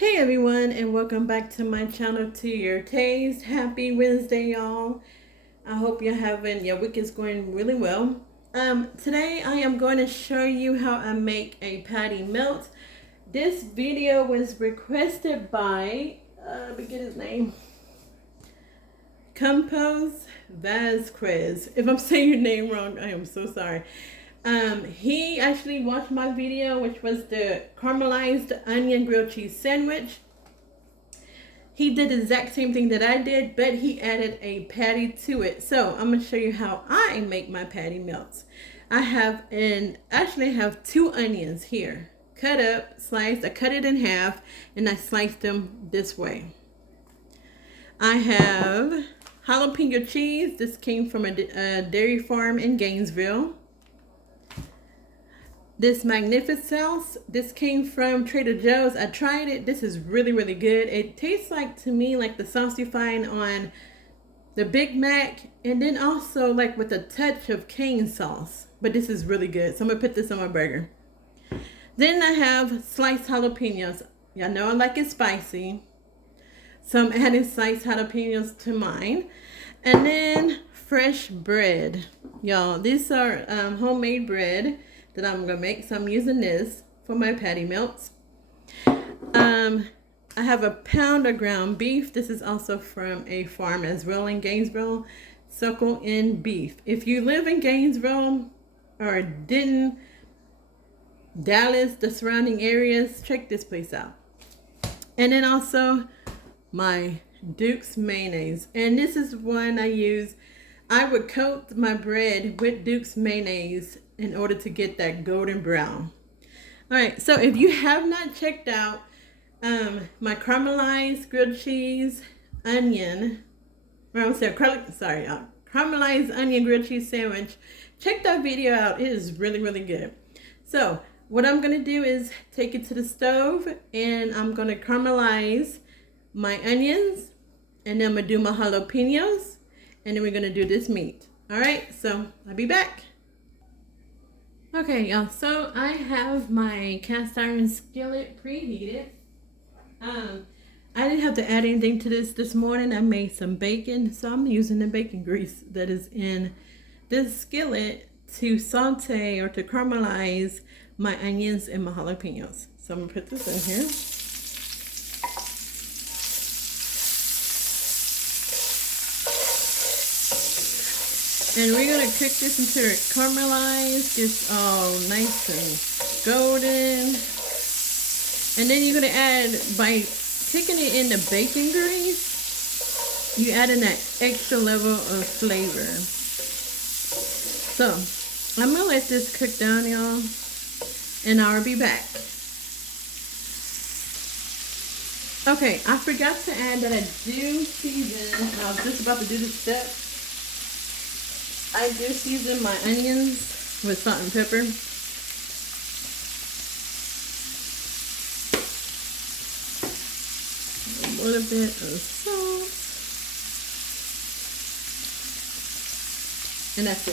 Hey everyone, and welcome back to my channel, To Your Taste. Happy Wednesday, y'all. I hope you're having your week is going really well. Today I am going to show you how I make a patty melt. This video was requested by let me get his name, Compose Vasquez. If I'm saying your name wrong, I am so sorry. He actually watched my video, which was the caramelized onion grilled cheese sandwich. He did the exact same thing that I did, but he added a patty to it. So I'm going to show you how I make my patty melts. I actually have 2 onions here, cut up, sliced. I cut it in half and I sliced them this way. I have jalapeno cheese. This came from a dairy farm in Gainesville. This magnificent sauce, this came from Trader Joe's. I tried it. This is really, really good. It tastes like, to me, like the sauce you find on the Big Mac, and then also like with a touch of cane sauce. But this is really good. So I'm gonna put this on my burger. Then I have sliced jalapeños. Y'all know I like it spicy, so I'm adding sliced jalapeños to mine. And then fresh bread. Y'all, these are homemade bread that I'm gonna make, so I'm using this for my patty melts. I have a pound of ground beef. This is also from a farm as well in Gainesville, Circle in Beef. If you live in Gainesville or Denton, Dallas, the surrounding areas, check this place out. And then also my Duke's mayonnaise, and this is one I use. I would coat my bread with Duke's mayonnaise in order to get that golden brown. All right, so if you have not checked out my caramelized grilled cheese onion, caramelized onion grilled cheese sandwich, check that video out. It is really, really good. So what I'm gonna do is take it to the stove and I'm gonna caramelize my onions, and then I'm gonna do my jalapenos, and then we're gonna do this meat. All right, so I'll be back. Okay, y'all, so I have my cast iron skillet preheated. I didn't have to add anything to this morning. I made some bacon, so I'm using the bacon grease that is in this skillet to saute or to caramelize my onions and my jalapenos. So I'm gonna put this in here. And we're going to cook this until it caramelized, gets all nice and golden. And then you're going to add, by cooking it in the bacon grease, you add in that extra level of flavor. So, I'm going to let this cook down, y'all, and I'll be back. Okay, I forgot to add that I do season. I was just about to do this step. I do season my onions with salt and pepper. A little bit of salt. And that's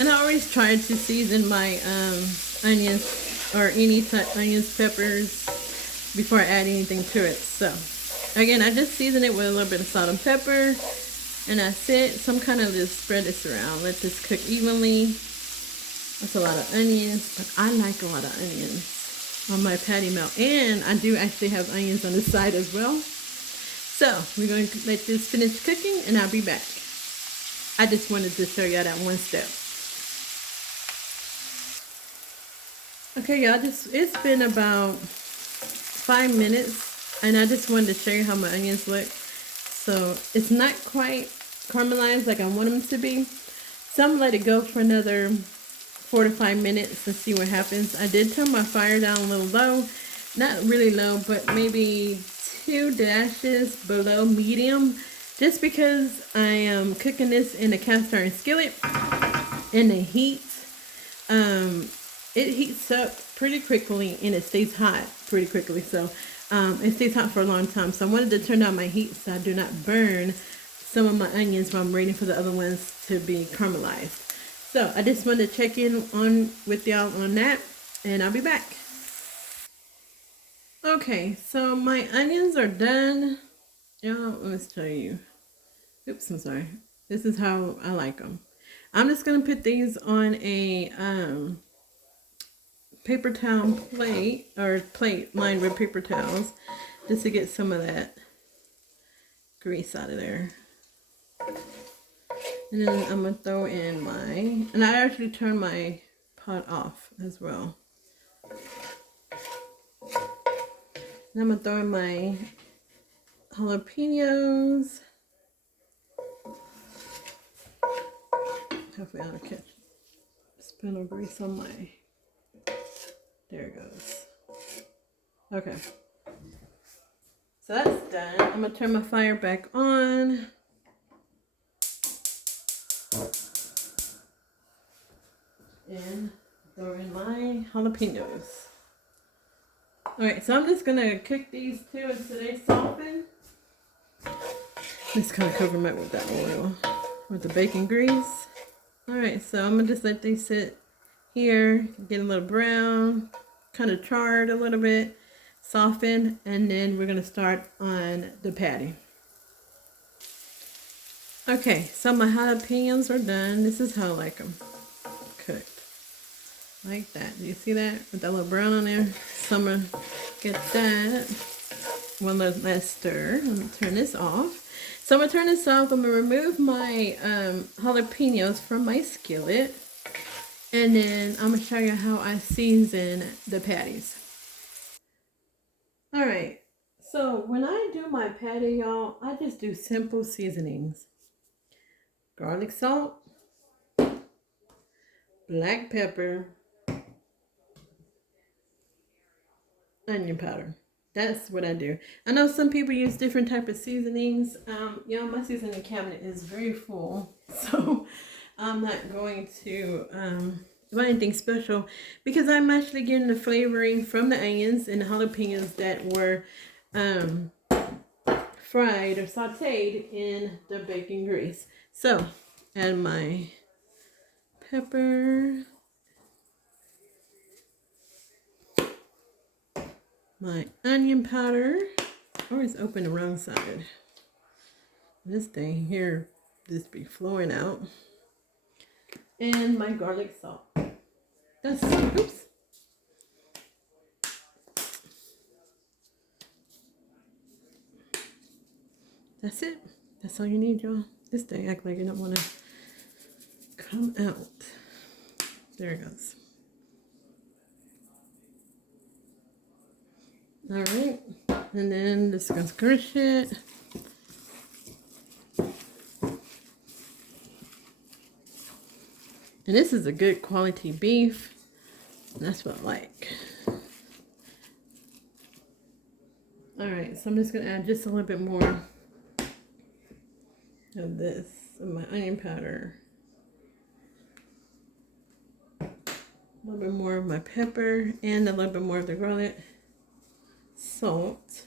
it. And I always try to season my onions or any onions, peppers before I add anything to it. So again, I just season it with a little bit of salt and pepper, and that's it. So I'm kind of just spread this around, let this cook evenly. That's a lot of onions, but I like a lot of onions on my patty melt, and I do actually have onions on the side as well. So we're going to let this finish cooking, and I'll be back. I just wanted to show y'all that one step. Okay, y'all, it's been about 5 minutes. And I just wanted to show you how my onions look. So it's not quite caramelized like I want them to be. So I'm gonna let it go for another 4 to 5 minutes and see what happens. I did turn my fire down a little low. Not really low, but maybe 2 dashes below medium. Just because I am cooking this in a cast iron skillet. And the heat, it heats up pretty quickly and it stays hot pretty quickly. So it stays hot for a long time, so I wanted to turn down my heat so I do not burn some of my onions while I'm waiting for the other ones to be caramelized. So I just wanted to check in with y'all on that, and I'll be back. Okay, so my onions are done. Y'all, let's tell you. Oops, I'm sorry. This is how I like them. I'm just gonna put these on a paper towel plate or plate lined with paper towels just to get some of that grease out of there. And then I'm gonna throw in and I actually turn my pot off as well. And I'm gonna throw in my jalapeños. Hopefully I don't catch spindle grease on my, there it goes. Okay. So that's done. I'm gonna turn my fire back on. And throw in my jalapeños. Alright, so I'm just gonna cook these two until they soften. Just kind of cover them up with that oil, with the bacon grease. Alright, so I'm gonna just let these sit here, get a little brown, kind of charred a little bit, soften, and then we're gonna start on the patty. Okay, so my jalapenos are done. This is how I like them cooked. Like that. Do you see that? With that little brown on there? So I'm gonna get that. One last stir. I'm gonna turn this off. So I'm gonna turn this off. I'm gonna remove my jalapenos from my skillet. And then I'm gonna show you how I season the patties. Alright, so when I do my patty, y'all, I just do simple seasonings. Garlic salt, black pepper, onion powder. That's what I do. I know some people use different type of seasonings. Y'all, my seasoning cabinet is very full, so I'm not going to do anything special because I'm actually getting the flavoring from the onions and the jalapenos that were fried or sauteed in the bacon grease. So, add my pepper, my onion powder. I always open the wrong side. This thing here just be flowing out. And my garlic salt. That's, oops. That's it. That's all you need, y'all. This thing act like it don't want to come out. There it goes. All right, and then just gonna squish it. And this is a good quality beef. That's what I like. All right, so I'm just gonna add just a little bit more of this, of my onion powder. A little bit more of my pepper and a little bit more of the garlic salt.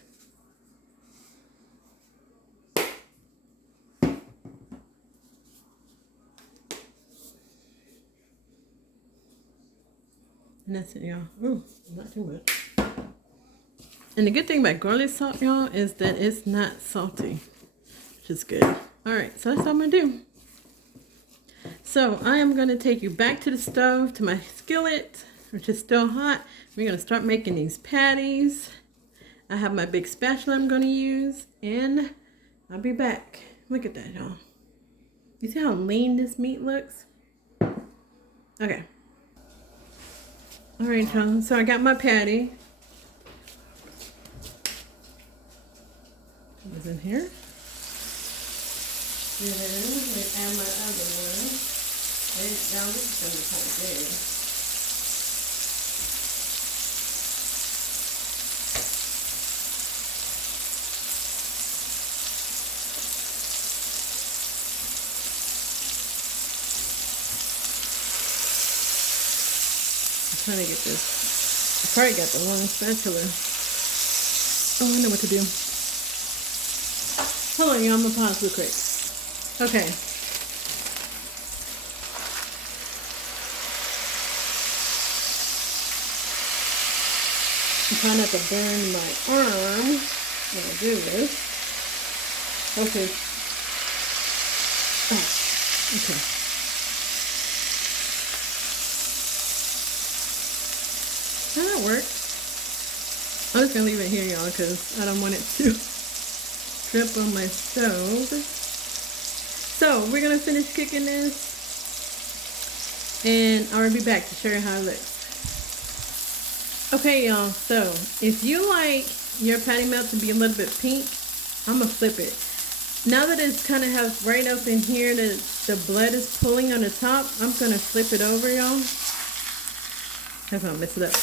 And that's it, y'all. Ooh, not too much. And the good thing about garlic salt, y'all, is that it's not salty, which is good. All right, so that's what I'm gonna do. So I am gonna take you back to the stove, to my skillet, which is still hot. We're gonna start making these patties. I have my big spatula I'm gonna use, and I'll be back. Look at that, y'all. You see how lean this meat looks? Okay. All right, y'all, so I got my patty. It was in here. And then we add my other one. And now this is gonna be kind of big. I'm trying to get this. I probably got the wrong spatula. Oh, I know what to do. Hold on, y'all. I'm gonna pause real quick. Okay. I'm trying not to burn my arm when I do this. Okay. Oh, okay. That worked. I'm just gonna leave it here, y'all, because I don't want it to drip on my stove. So we're gonna finish cooking this, and I'll be back to show you how it looks. Okay, y'all. So if you like your patty melt to be a little bit pink, I'm gonna flip it. Now that it's kind of has right up in here, the blood is pulling on the top, I'm gonna flip it over, y'all. That's how I mess it up.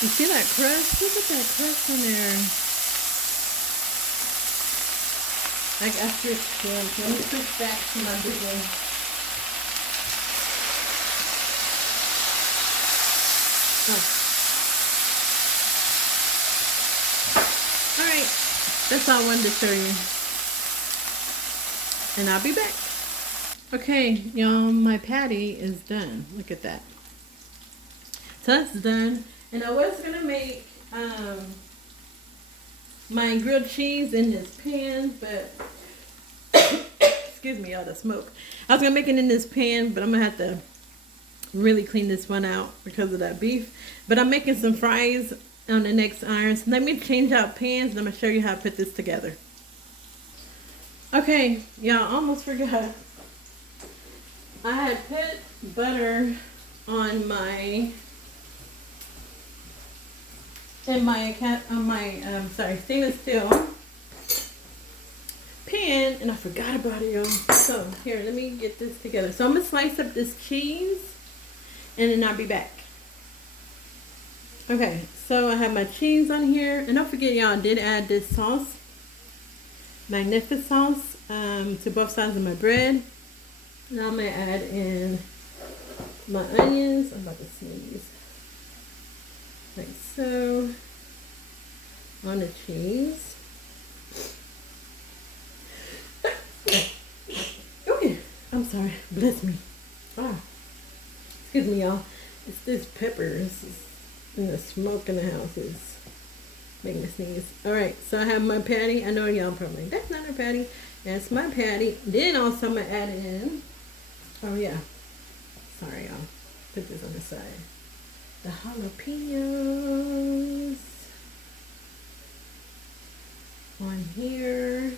You see that crust? Look at that crust in there. Like after it's done, let me switch back to my big one. Oh. Alright, that's all I wanted to show you. And I'll be back. Okay, y'all, my patty is done. Look at that. So that's done. And I was gonna make my grilled cheese in this pan, but excuse me, all the smoke. I was gonna make it in this pan, but I'm gonna have to really clean this one out because of that beef. But I'm making some fries on the next iron. So let me change out pans and I'm gonna show you how to put this together. Okay, y'all, almost forgot. I had put butter on my stainless steel pan, and I forgot about it, y'all. So here, let me get this together. So I'm gonna slice up this cheese, and then I'll be back. Okay, so I have my cheese on here, and don't forget, y'all, I did add this sauce, magnificent sauce, to both sides of my bread. Now I'm gonna add in my onions. I'm about to sneeze. Like so, on the cheese. Okay, I'm sorry, bless me. Ah, excuse me, y'all. It's this peppers and the smoke in the house is making me sneeze. Alright, so I have my patty. I know y'all probably, that's not a patty. That's my patty. Then also I'm gonna add in, oh yeah, sorry y'all, put this on the side. The jalapeños on here.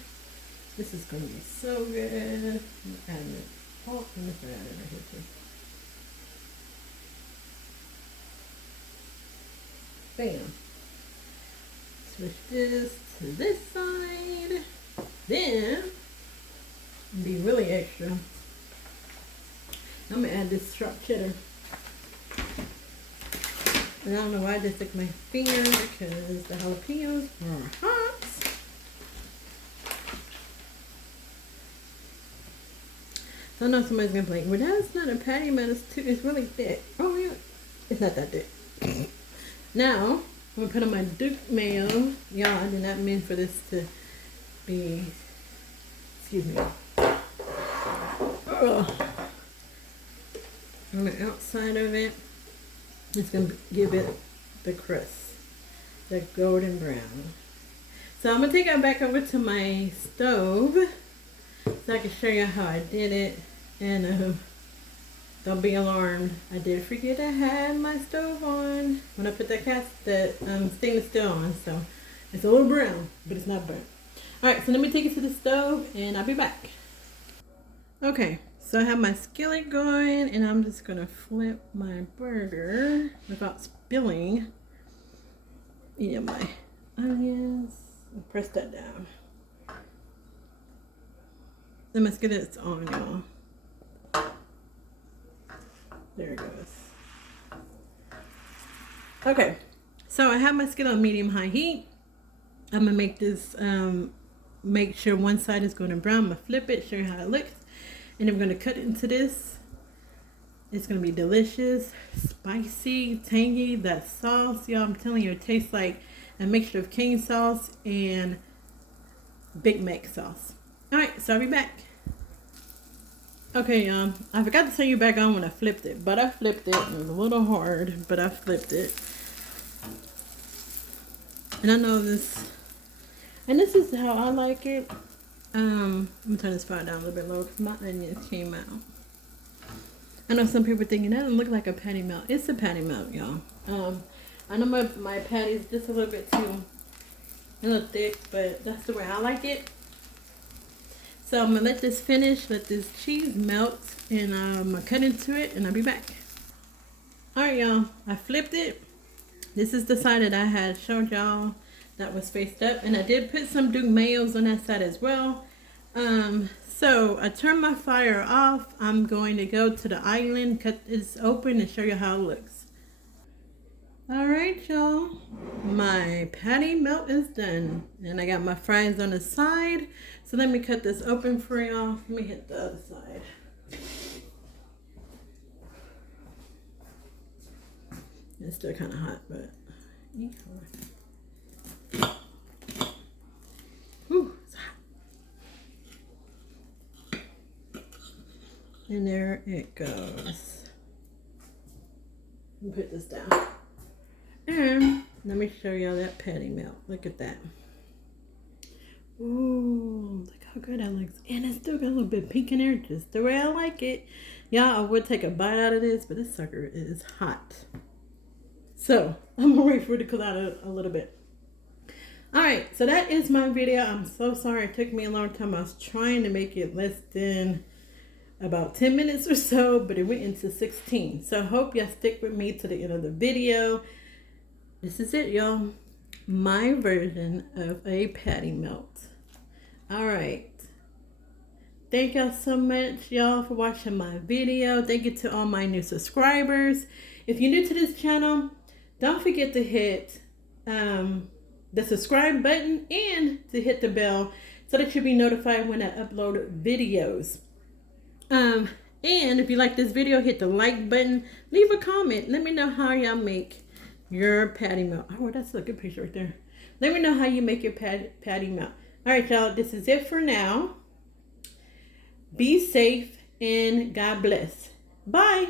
This is going to be so good. I'm adding it. Oh, I'm just going to add it right here too. Bam. Switch this to this side. Then, be really extra, I'm going to add this sharp cheddar. And I don't know why I just took my finger because the jalapeños are hot. So I know somebody's gonna be like, well, that's not a patty melt, it's really thick. Oh yeah, it's not that thick. Now, I'm gonna put on my Duke mayo. Y'all, I did not mean for this to be, excuse me. Oh. On the outside of it. It's going to give it the crust, the golden brown. So I'm going to take it back over to my stove so I can show you how I did it. And don't be alarmed. I did forget I had my stove on when I put the stainless steel on. So it's a little brown, but it's not burnt. Alright, so let me take it to the stove and I'll be back. Okay. So I have my skillet going, and I'm just gonna flip my burger without spilling. Yeah, my onions. And press that down. Then my skillet's on, y'all. There it goes. Okay, so I have my skillet on medium-high heat. I'm gonna make this. Make sure one side is going to brown. I'm gonna flip it, show you how it looks. And I'm going to cut into this. It's going to be delicious, spicy, tangy. That sauce, y'all, I'm telling you, it tastes like a mixture of King sauce and Big Mac sauce. Alright, so I'll be back. Okay, y'all. I forgot to turn you back on when I flipped it, but I flipped it. It was a little hard, but I flipped it. And I know this, and this is how I like it. I'm gonna turn this fire down a little bit lower because my onions came out. I know some people thinking that doesn't look like a patty melt. It's a patty melt, y'all. I know my patty's just a little bit too a little thick, but that's the way I like it. So I'm gonna let this finish, let this cheese melt, and I'm gonna cut into it, and I'll be back. All right, y'all. I flipped it. This is the side that I had showed y'all that was faced up, and I did put some Duke mayos on that side as well. So I turned my fire off. I'm going to go to the island, cut this open, and show you how it looks. All right, y'all. My patty melt is done, and I got my fries on the side. So let me cut this open for y'all. Let me hit the other side. It's still kind of hot, but whew, it's hot. And there it goes. Let me put this down. And let me show y'all that patty melt. Look at that. Ooh, look how good that looks. And it's still got a little bit pink in there, just the way I like it. Y'all, I would take a bite out of this, but this sucker is hot. So I'm gonna wait for it to cool out a little bit. All right, so that is my video. I'm so sorry it took me a long time. I was trying to make it less than about 10 minutes or so, but it went into 16. So I hope y'all stick with me to the end of the video. This is it, y'all. My version of a patty melt. All right. Thank y'all so much, y'all, for watching my video. Thank you to all my new subscribers. If you're new to this channel, don't forget to hit the subscribe button and to hit the bell so that you'll be notified when I upload videos. And if you like this video, hit the like button. Leave a comment. Let me know how y'all make your patty melt. Oh, that's a good picture right there. Let me know how you make your patty melt. All right, y'all. This is it for now. Be safe and God bless. Bye.